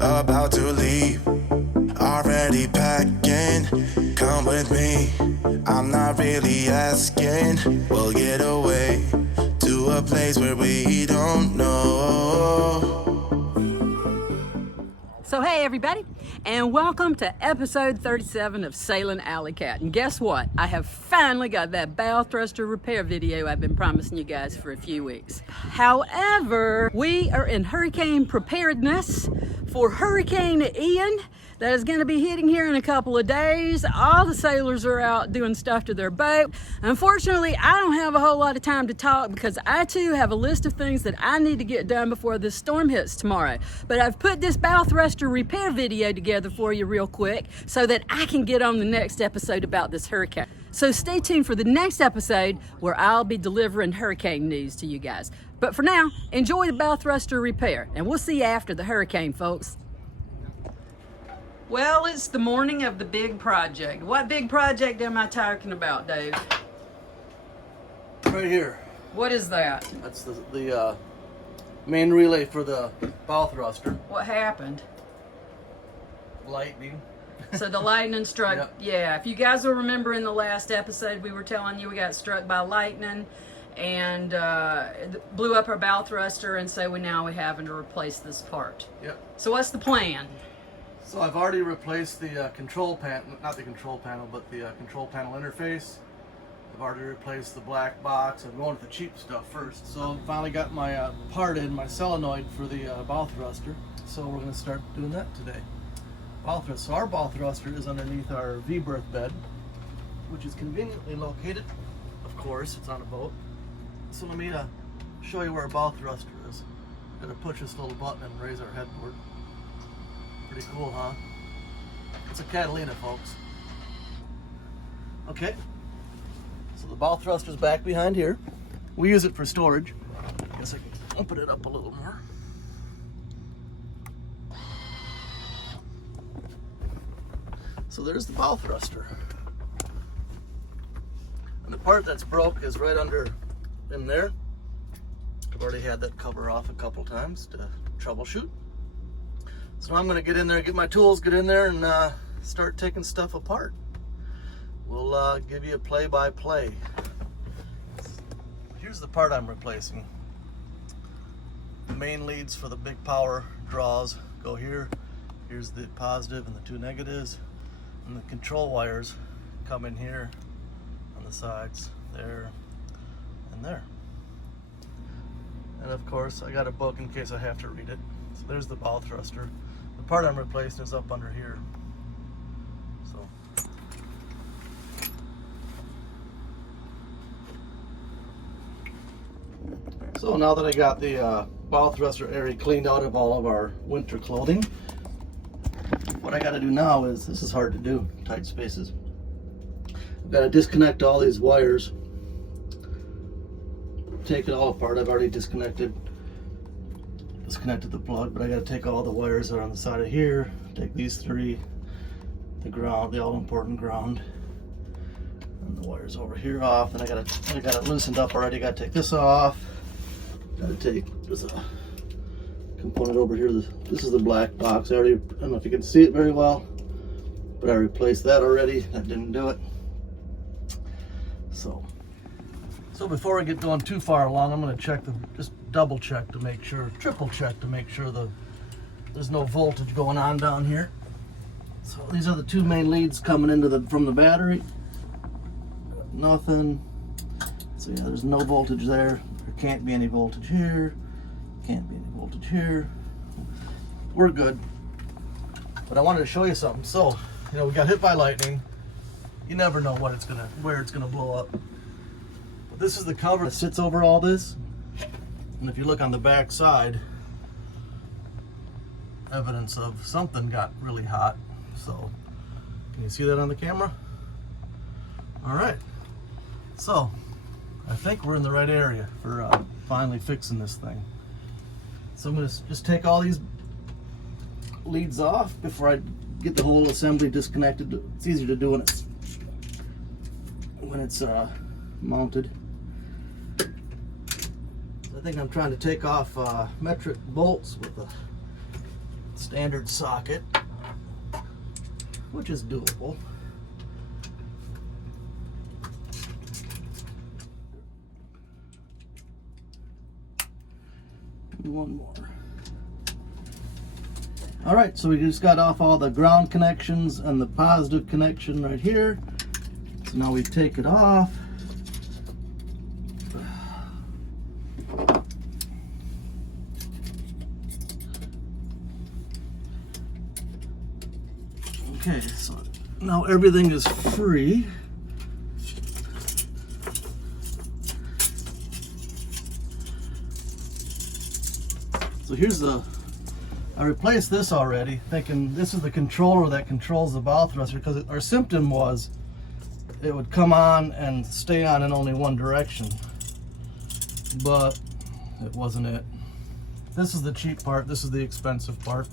about to leave, already packing. Come with me, I'm not really asking. We'll get away to a place where we don't know. So hey everybody, and welcome to episode 37 of Sailing Alley Cat. And guess what? I have finally got that bow thruster repair video I've been promising you guys for a few weeks. However, we are in hurricane preparedness for Hurricane Ian that is going to be hitting here in a couple of days. All the sailors are out doing stuff to their boat. Unfortunately, I don't have a whole lot of time to talk because I too have a list of things that I need to get done before this storm hits tomorrow. But I've put this bow thruster repair video together for you real quick so that I can get on the next episode about this hurricane. So stay tuned for the next episode where I'll be delivering hurricane news to you guys. But for now, enjoy the bow thruster repair, and we'll see you after the hurricane, folks. Well, it's the morning of the big project. What big project am I talking about, Dave? Right here. What is that? That's the main relay for the bow thruster. What happened? Lightning. So the lightning struck. Yep. Yeah, if you guys will remember in the last episode, we were telling you we got struck by lightning and it blew up our bow thruster, and so now we're having to replace this part. Yep. So what's the plan? So I've already replaced the control panel, not the control panel, but the control panel interface. I've already replaced the black box. I'm going with the cheap stuff first. So I finally got my part in, my solenoid for the bow thruster. So we're going to start doing that today. Bow thruster. So our bow thruster is underneath our V-berth bed, which is conveniently located. Of course, it's on a boat. So let me show you where our bow thruster is. Got to push this little button and raise our headboard. Pretty cool, huh? It's a Catalina, folks. Okay. So the bow thruster's back behind here. We use it for storage. Guess I can open it up a little more. So there's the bow thruster. And the part that's broke is right under in there. I've already had that cover off a couple times to troubleshoot. So I'm going to get in there, get my tools, get in there and start taking stuff apart. We'll give you a play-by-play. Here's the part I'm replacing. The main leads for the big power draws go here. Here's the positive and the two negatives. And the control wires come in here on the sides, there and there. And of course, I got a book in case I have to read it. So there's the bow thruster. The part I'm replacing is up under here. So now that I got the bow thruster area cleaned out of all of our winter clothing, what I got to do now is, this is hard to do, tight spaces. I've got to disconnect all these wires, take it all apart. I've already disconnected the plug, but I got to take all the wires that are on the side of here, take these three, the ground, the all-important ground, and the wires over here off. And I got it loosened up already. Got to take this off. Got to take, there's a component over here. This is the black box. I don't know if you can see it very well, but I replaced that already. That didn't do it. So before I get going too far along, I'm going to check just double check to make sure, triple check to make sure there's no voltage going on down here. So these are the two main leads coming into from the battery. Nothing. So yeah, there's no voltage there. There can't be any voltage here. Can't be any voltage here. We're good. But I wanted to show you something. So, we got hit by lightning. You never know where it's gonna blow up. But this is the cover that sits over all this. And if you look on the back side, evidence of something got really hot. So, can you see that on the camera? All right. So, I think we're in the right area for finally fixing this thing. So I'm going to just take all these leads off before I get the whole assembly disconnected. It's easier to do when it's mounted. I think I'm trying to take off metric bolts with a standard socket, which is doable. One more. All right, so we just got off all the ground connections and the positive connection right here. So now we take it off. Okay, so now everything is free. So here's I replaced this already, thinking this is the controller that controls the bow thruster, because our symptom was it would come on and stay on in only one direction, but it wasn't it. This is the cheap part, this is the expensive part.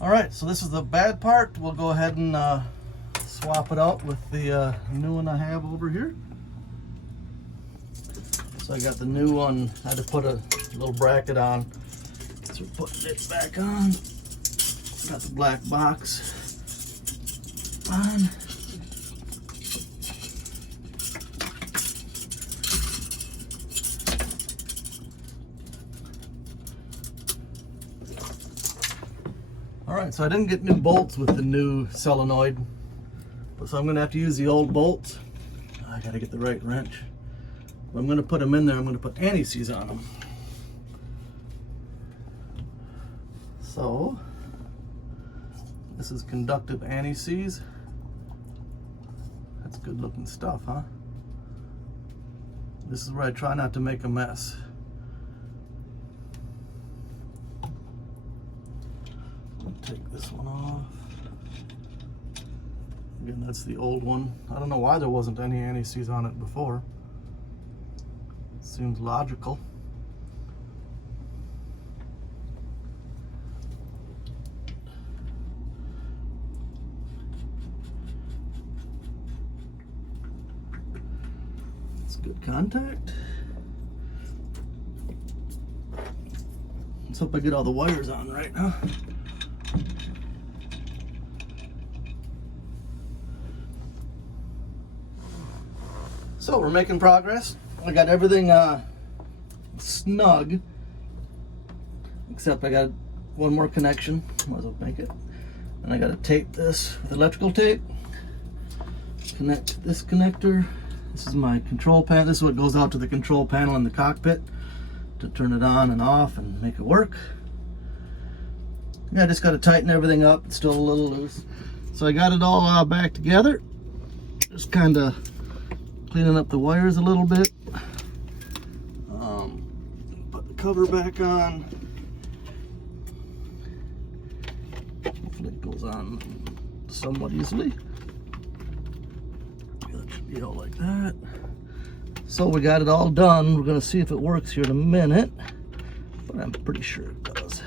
All right, so this is the bad part. We'll go ahead and swap it out with the new one I have over here. So I got the new one. I had to put a little bracket on. So we're putting it back on. Got the black box on. All right, so I didn't get new bolts with the new solenoid, so I'm gonna have to use the old bolts. I gotta get the right wrench. I'm going to put them in there. I'm going to put anti-seize on them. So this is conductive anti-seize. That's good looking stuff, huh? This is where I try not to make a mess. I'll take this one off. Again, that's the old one. I don't know why there wasn't any anti-seize on it before. Seems logical. It's good contact. Let's hope I get all the wires on right now. So we're making progress. I got everything snug, except I got one more connection. Might as well make it. And I got to tape this with electrical tape. Connect this connector. This is my control panel. This is what goes out to the control panel in the cockpit to turn it on and off and make it work. Yeah, I just got to tighten everything up. It's still a little loose. So I got it all back together. Just kind of cleaning up the wires a little bit. Put the cover back on. Hopefully it goes on somewhat easily. That should be all like that. So we got it all done. We're going to see if it works here in a minute, but I'm pretty sure it does.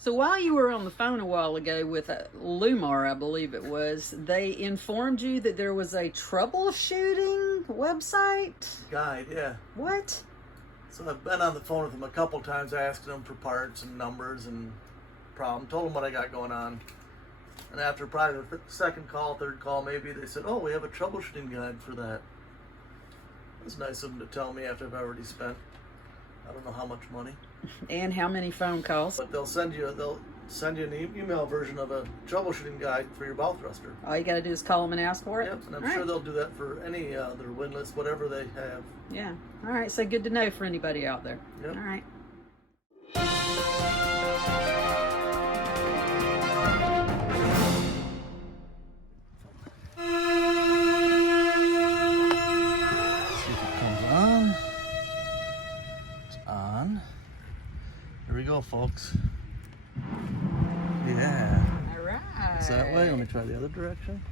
So while you were on the phone a while ago with Lumar, I believe it was, they informed you that there was a troubleshooting website? Guide, yeah. What? So I've been on the phone with them a couple times, asking them for parts and numbers and problem. Told them what I got going on. And after probably the second call, third call maybe, they said, oh, we have a troubleshooting guide for that. It was nice of them to tell me after I've already spent, I don't know how much money. And how many phone calls? But they'll send you an email version of a troubleshooting guide for your bow thruster. All you got to do is call them and ask for it? Yep, and I'm sure they'll do that for any their windlass, whatever they have. Yeah. All right, so good to know for anybody out there. Yep. All right. See if it comes on. It's on. Here we go, folks. Yeah. All right. It's that way. Let me try the other direction.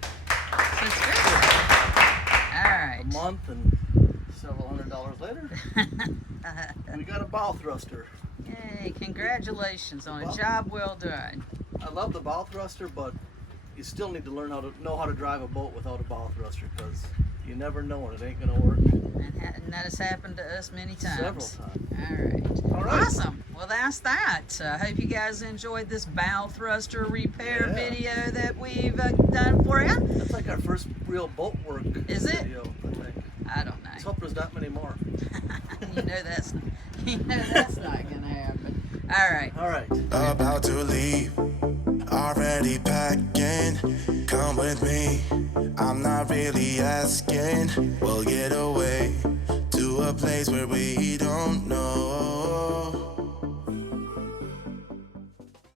That's good. All right. A month and several $100 later, we got a bow thruster. Yay, congratulations on a job well done. I love the bow thruster, but you still need to learn how to drive a boat without a bow thruster, because you never know when it ain't gonna work. And that has happened to us many times. Several times. All right. All right. Awesome. Well, that's that. I hope you guys enjoyed this bow thruster repair video that we've done for you. That's like our first real boat work Is it? video, I think. I don't know. Let's hope there's not many more. you know that's not gonna happen. All right. All right. About to leave, already packing. Come with me, I'm not really asking. We'll get away to a place where we don't know.